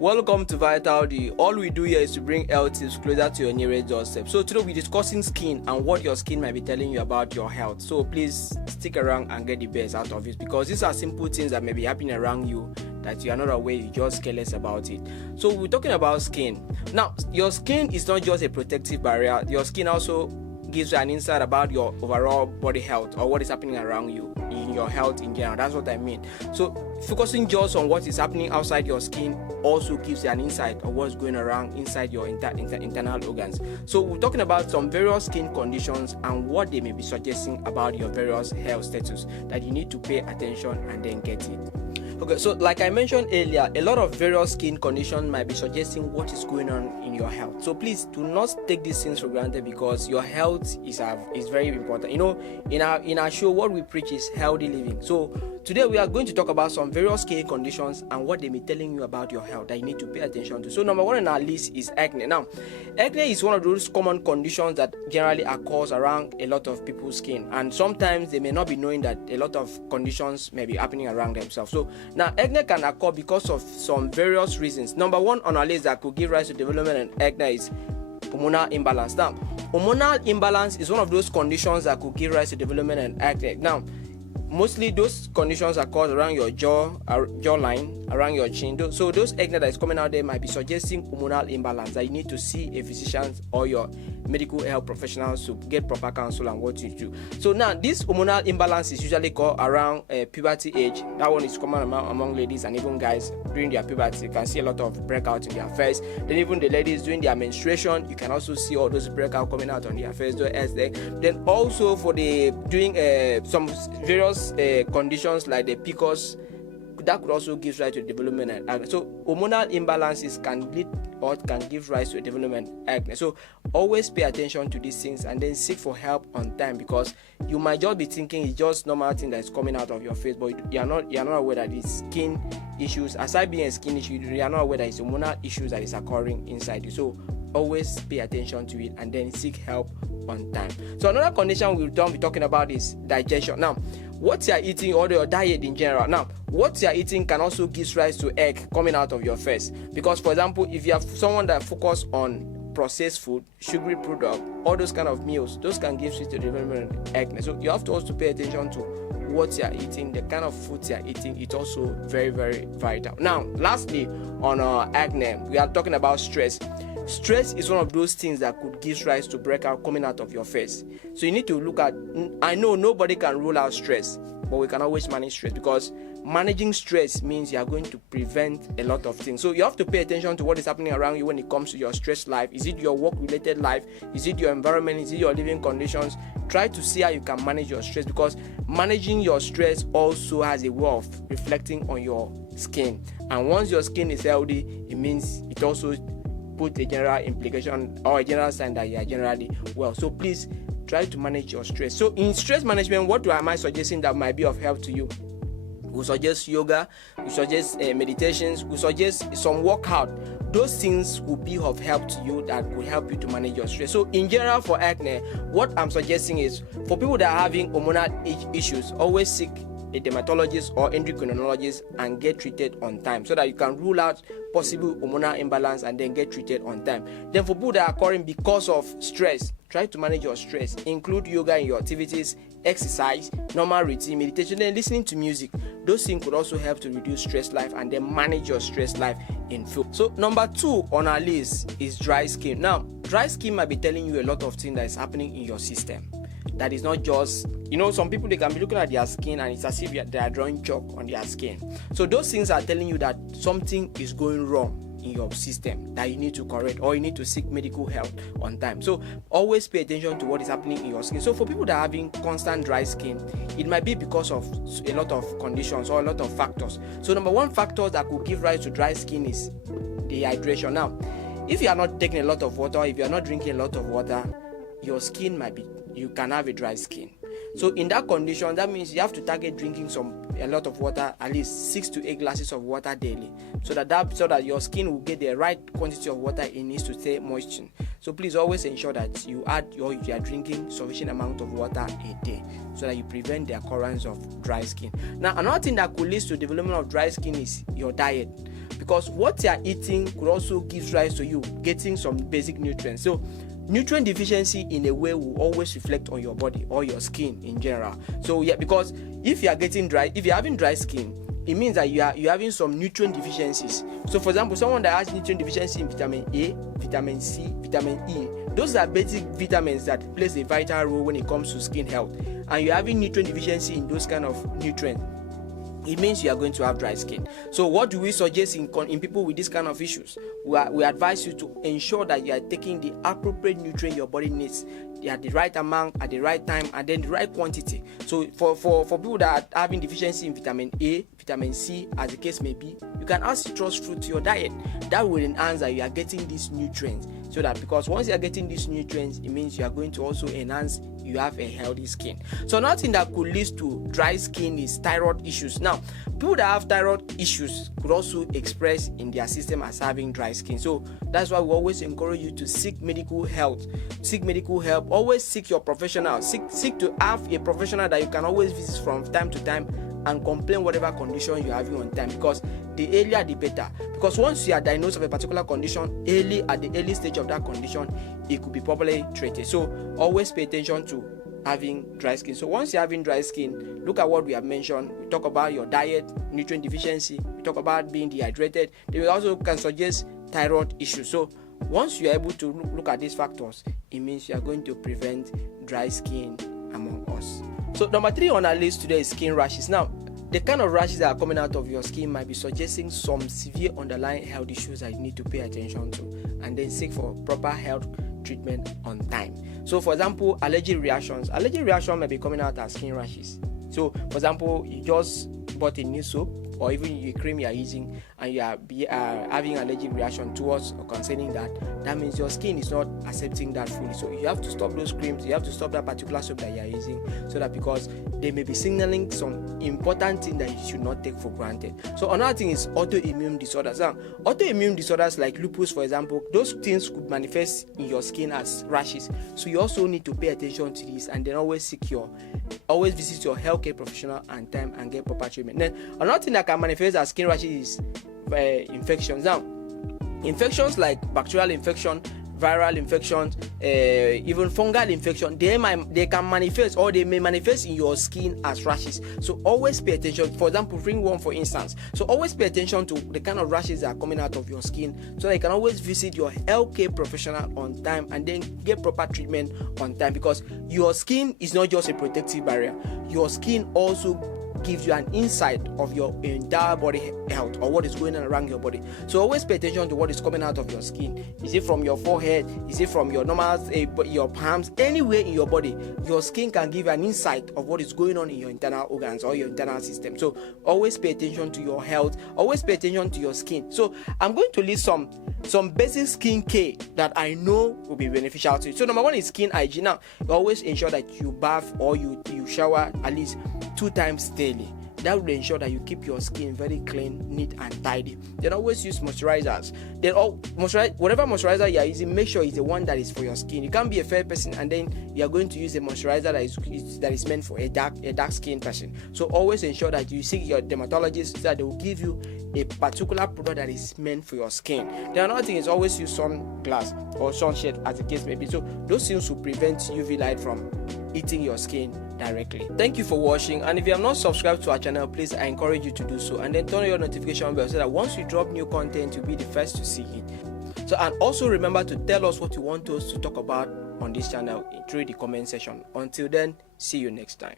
Welcome to Vital D. All we do here is to bring health tips closer to your nearest doorstep. So today we're discussing skin and what your skin might be telling you about your health. So please stick around and get the best out of it, because these are simple things that may be happening around you that you are not aware, you just careless about it. So we're talking about skin. Now, your skin is not just a protective barrier. Your skin also gives you an insight about your overall body health or what is happening around you in your health in general. That's what I mean. So focusing just on what is happening outside your skin also gives you an insight of what's going around inside your internal organs. So we're talking about some various skin conditions and what they may be suggesting about your various health status that you need to pay attention and then get it. Okay, so like I mentioned earlier, a lot of various skin conditions might be suggesting what is going on in your health. So please do not take these things for granted, because your health is very important. You know, in our show, what we preach is healthy living. So today we are going to talk about some various skin conditions and what they may be telling you about your health that you need to pay attention to. So number one on our list is acne. Now, acne is one of those common conditions that generally occurs around a lot of people's skin, and sometimes they may not be knowing that a lot of conditions may be happening around themselves. So now, acne can occur because of some various reasons. Number one on our list that could give rise to development of acne is hormonal imbalance. Now, hormonal imbalance is one of those conditions that could give rise to development of acne. Now, mostly those conditions occur around your jawline, around your chin. So those acne that is coming out there might be suggesting hormonal imbalance that you need to see a physician or your medical health professionals to get proper counsel on what to do. So now, this hormonal imbalance is usually called around puberty age. That one is common among ladies and even guys during their puberty. You can see a lot of breakout in their face. Then even the ladies during their menstruation, you can also see all those breakout coming out on their face. Then also for the doing some various conditions like the PCOS, that could also give rise to development of acne. So hormonal imbalances can lead or can give rise to development of acne. So always pay attention to these things and then seek for help on time, because you might just be thinking it's just normal thing that is coming out of your face, but you're not aware that it's skin issues. Aside being a skin issue, you are not aware that it's hormonal issues that is occurring inside you. So always pay attention to it and then seek help on time. So another condition we'll be talking about is digestion. Now, what you are eating or your diet in general. Now, what you are eating can also give rise to egg coming out of your face, because for example, if you have someone that focus on processed food, sugary product, all those kind of meals, those can give rise to development of acne. So you have to also pay attention to what you are eating, the kind of food you are eating. It's also very, very vital. Now, lastly, on acne, we are talking about stress. Stress is one of those things that could give rise to breakout coming out of your face. So you need to look at, I know nobody can rule out stress, but we can always manage stress, because managing stress means you are going to prevent a lot of things. So you have to pay attention to what is happening around you when it comes to your stress life. Is it your work-related life? Is it your environment? Is it your living conditions? Try to see how you can manage your stress, because managing your stress also has a way of reflecting on your skin. And once your skin is healthy, it means it also put a general implication or a general sign that you are generally well. So please try to manage your stress. So in stress management, what am I suggesting that might be of help to you? We suggest yoga, we suggest meditations, we suggest some workout. Those things will be of help to you that will help you to manage your stress. So in general, for acne, what I'm suggesting is for people that are having hormonal issues, always seek a dermatologist or endocrinologist and get treated on time, so that you can rule out possible hormonal imbalance and then get treated on time. Then for people that are occurring because of stress, try to manage your stress. Include yoga in your activities, exercise, normal routine, meditation, then listening to music. Those things could also help to reduce stress life and then manage your stress life in full. So number 2 on our list is dry skin. Now, dry skin might be telling you a lot of things that is happening in your system. That is not just, some people, they can be looking at their skin and it's as if they are drawing chalk on their skin. So those things are telling you that something is going wrong in your system that you need to correct, or you need to seek medical help on time. So always pay attention to what is happening in your skin. So for people that are having constant dry skin, it might be because of a lot of conditions or a lot of factors. So number one factor that could give rise to dry skin is dehydration. Now, if you are not taking a lot of water, if you are not drinking a lot of water, your skin you can have a dry skin. So in that condition, that means you have to target drinking a lot of water, at least 6 to 8 glasses of water daily, so that your skin will get the right quantity of water it needs to stay moist. So please always ensure that you are drinking sufficient amount of water a day, so that you prevent the occurrence of dry skin. Now, another thing that could lead to development of dry skin is your diet. because what you are eating could also give rise to you getting some basic nutrients. So nutrient deficiency in a way will always reflect on your body or your skin in general. So yeah, because if you're having dry skin, it means that you're having some nutrient deficiencies. So for example, someone that has nutrient deficiency in vitamin A, vitamin C, vitamin E, those are basic vitamins that plays a vital role when it comes to skin health, and you're having nutrient deficiency in those kind of nutrients, it means you are going to have dry skin. So what do we suggest in people with this kind of issues? We advise you to ensure that you are taking the appropriate nutrient your body needs at the right amount, at the right time, and then the right quantity. So for people that are having deficiency in vitamin A, vitamin C, as the case may be, you can add citrus fruit to your diet. That will enhance that you are getting these nutrients. So that, because once you are getting these nutrients, it means you are going to also enhance you have a healthy skin. So nothing that could lead to dry skin is thyroid issues. Now, people that have thyroid issues could also express in their system as having dry skin. So that's why we always encourage you to seek medical help. Seek medical help. Always seek your professional. Seek to have a professional that you can always visit from time to time and complain whatever condition you're having on time, because the earlier the better. Because once you are diagnosed of a particular condition early, at the early stage of that condition, it could be properly treated. So always pay attention to having dry skin. So once you're having dry skin, look at what we have mentioned. We talk about your diet, nutrient deficiency, we talk about being dehydrated. They also can suggest thyroid issues. So once you're able to look at these factors, it means you are going to prevent dry skin among us. So number 3 on our list today is skin rashes. Now, the kind of rashes that are coming out of your skin might be suggesting some severe underlying health issues that you need to pay attention to, and then seek for proper health treatment on time. So for example, allergic reactions may be coming out as skin rashes. So for example, you just bought a new soap or even a cream you are using, and you are having allergic reaction towards or concerning that means your skin is not accepting that fully. So you have to stop those creams, you have to stop that particular soap that you are using, so that, because they may be signaling some important thing that you should not take for granted. So another thing is autoimmune disorders. Now, autoimmune disorders like lupus, for example, those things could manifest in your skin as rashes. So you also need to pay attention to this, and then always visit your healthcare professional on time and get proper treatment. Then another thing that can manifest as skin rashes is infections. Now, infections like bacterial infection, viral infections, even fungal infection, they can manifest, or they may manifest in your skin as rashes. So always pay attention. For example, ringworm, for instance. So always pay attention to the kind of rashes that are coming out of your skin, so that you can always visit your healthcare professional on time and then get proper treatment on time, because your skin is not just a protective barrier. Your skin also gives you an insight of your entire body health, or what is going on around your body. So always pay attention to what is coming out of your skin. Is it from your forehead? Is it from your your palms? Anywhere in your body, your skin can give an insight of what is going on in your internal organs or your internal system. So always pay attention to your health. Always pay attention to your skin. So I'm going to list some basic skin care that I know will be beneficial to you. So number 1 is skin hygiene. Now, always ensure that you bath or you shower at least 2 times daily. That will ensure that you keep your skin very clean, neat, and tidy. Then always use moisturizers. Whatever moisturizer you are using, make sure it's the one that is for your skin. You can't be a fair person and then you are going to use a moisturizer that is meant for a dark skin person. So always ensure that you seek your dermatologist, so that they will give you a particular product that is meant for your skin. Then another thing is always use sunglass or sunshade, as the case may be. So those things will prevent UV light from hitting your skin directly. Thank you for watching, and if you have not subscribed to our channel, please, I encourage you to do so, and then turn on your notification bell so that once we drop new content, you'll be the first to see it. So, and also remember to tell us what you want us to talk about on this channel through the comment section. Until then, see you next time.